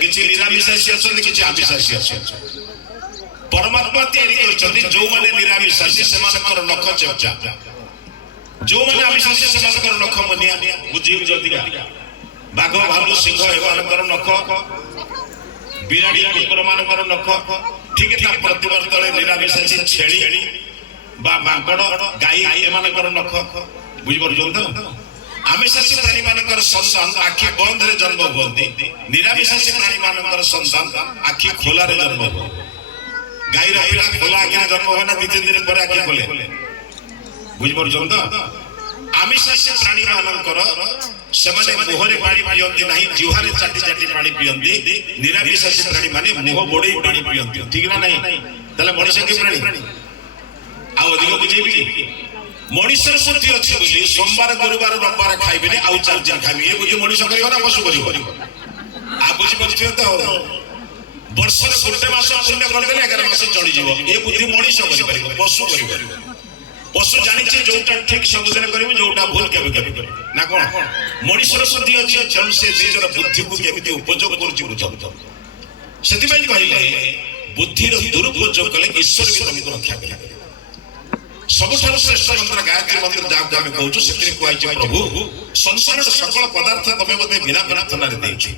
किछि निरामिषासी अछन्ति किछि आमिषासी अछन्ति परमात्मा तयारी करछन्ति जो माने निरामिषासी सेमानकर नख चेपचा जो माने आमिषासी सेमानकर नख मनिया बुझी जदिका बाघ भालू सिंह एमानकर नख बिराड़ी कुकुर मानकर नख ठीक है प्रतिवर्ष तले निरामिषासी छेली बा मांकड़ गाई एमानकर नख बुझी परछन तो आमिषासी प्राणी मानकर संतान आखि बंद रे जन्म होती निरामिषासी प्राणी मानकर संतान आखि खोला रे जन्म हो गाई रहिला खोला आखि जन्म होना 2-3 दिन पर आखि खोले बुझ परछन तो आमिषासी प्राणी मानकर सेमाने मुहरे पानी पियंती नाही जिहारे चाटी चाटी पानी पियंती निरामिषासी प्राणी माने मुह बोडी पानी पियंती ठीक ना नहीं तले मनुष्य के प्राणी आ अधिक बुझेबी की मनुष्य बुद्धि अच्छी बुझी सोमवार गुरुवार रविवार खाइबे आउ 4 दिन खाइबे ये बुझी मनुष्य करियो ना पशु करियो आ बुझी परछियो तो वर्ष रे गोटे मास पुण्य कर देले 11 मास चढ़ी जीवो ये बुद्धि मनुष्य करि परिबो पशु करि परिबो पशु जानि छै जोटा ठीक समझने करिबो जोटा भूल केबे केबे ना कोन मनुष्य बुद्धि अच्छी जन से निजर बुद्धि को केमिति उपयोग करछि बुझौ सेति पई कहिले बुद्धि रो दुरुपयोग कले ईश्वर भी तुमको रक्षा करिबे सबठार श्रेष्ठ मंत्र गायत्री मंत्र जाक आमे कहूछु सेतिरे कोइ छै प्रभु संसार सकल पदार्थ तमे मते बिना प्रार्थना रे देछि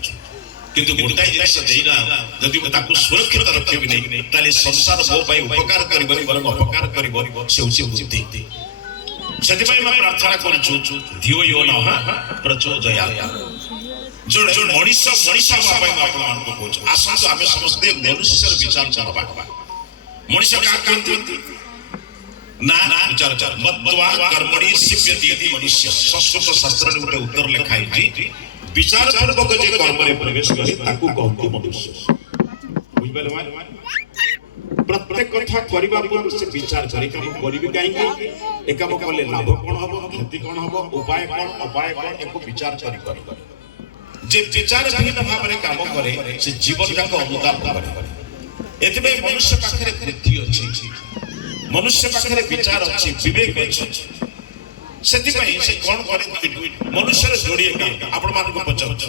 किंतु गोटाई जिनिस देइना जदि ताकू सुरक्षित रखिबि नै ताले संसार मो पई उपकार करिबनि बरं अपकार करिबो से उची बुद्धि सेति पई मैं प्रार्थना करछु धियो यो नः प्रचोदयात् जोड़े मनुष्य बाबा आपण मान को कहूछु आसंस आमे समस्त मनुष्यर विचार करबा मनुष्य का कांति ना विचार मत्वा कर्मणि सिप्यति इति मनुष्य संस्कृत शास्त्र रे उटे उत्तर लिखाई जी विचार पूर्वक जे कर्म रे प्रवेश करी ताकू कहंतु मनुष्य बुझबेले माने प्रत्येक कथा करिबा पूर्व से विचार करी काम करिबि काई ए काम करले लाभ कोन हबो क्षति कोन हबो उपाय कोन अपाय कोन एको विचार करी जे विचार भिन्न भाव रे काम करे से जीवन का अनुताप करे एतबे मनुष्य पाखरे बुद्धि अछि मनुष्य पाखरे विचार अछि विवेक अछि सेति पई से कोन करे मनुष्य रे जोड़िए काम आपण मान को पचछ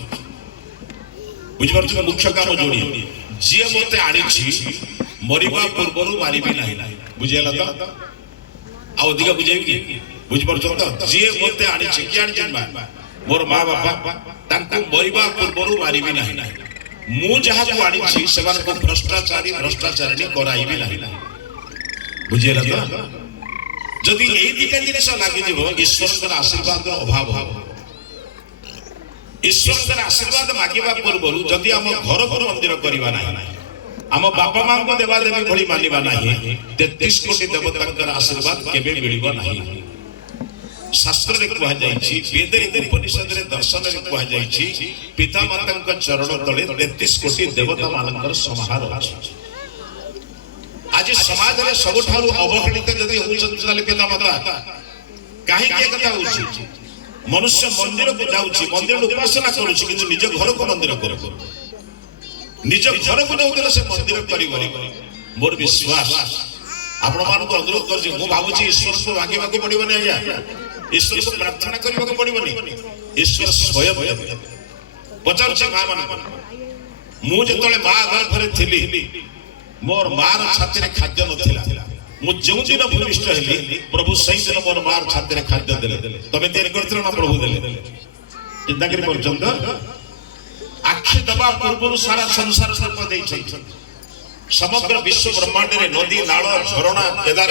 बुझ परछ मुख्य काम जोड़िए जे मते आनी छी मरिबा पूर्वरु मारिबि नाही बुझियला तो आ अधिक बुझेबि की बुझ परछ तो जे मते आनी छी कि आनी जन्मा मोर मां बापा तांको मरिबा पूर्वरु मारिबि नाही मु जहा को आनी छी सेवन को भ्रष्टाचारी कराइबि नाही बुझियला तो जदि एई दिका जिनिस लागि दिबो ईश्वरकर आशीर्वाद अभाव हो ईश्वरकर आशीर्वाद मागिबा पूर्वरु जदि हम घर घर मंदिर करिबा नाही हम बापा मां को देवा देवी भली मानिबा नाही 33 कोटी देवतांकर आशीर्वाद केबे मिलिबो नाही शास्त्र रे कहै जाय छी वेद रे उपनिषद रे दर्शन रे कहै जाय छी पिता मातांकर चरण तले 33 कोटी देवता मानकर समाहार अछि आज समाज रे सबठारु अवहेलित जदि होउछन ताले पिता माता काहे के कथा होउछि मनुष्य मंदिर को जाउछि मंदिर उपासना करूछि किंतु निज घर को मंदिर करू निज घर को जाउतले से मंदिर करिवो मोर विश्वास आपण मान को अनुरोध करछि मु भाबुछि ईश्वर को मागिबा को पड़िबो नै आज्ञा ईश्वर को प्रार्थना करबा को पड़िबो नै ईश्वर स्वयं पचारछि मां मान मु जतले मां घर घरे थिली मोर मार छाती रे खाद्य नथिला मु जो दिन भूमिष्ठ हेली प्रभु सही दिन मोर मार छाती रे खाद्य देले तमे देर करथिलो ना प्रभु देले चिंता करी परछन आखि दबा पूर्व सारा संसार सर्प देइ छै समग्र विश्व ब्रह्मांड रे नदी नाଳ झरणा केदार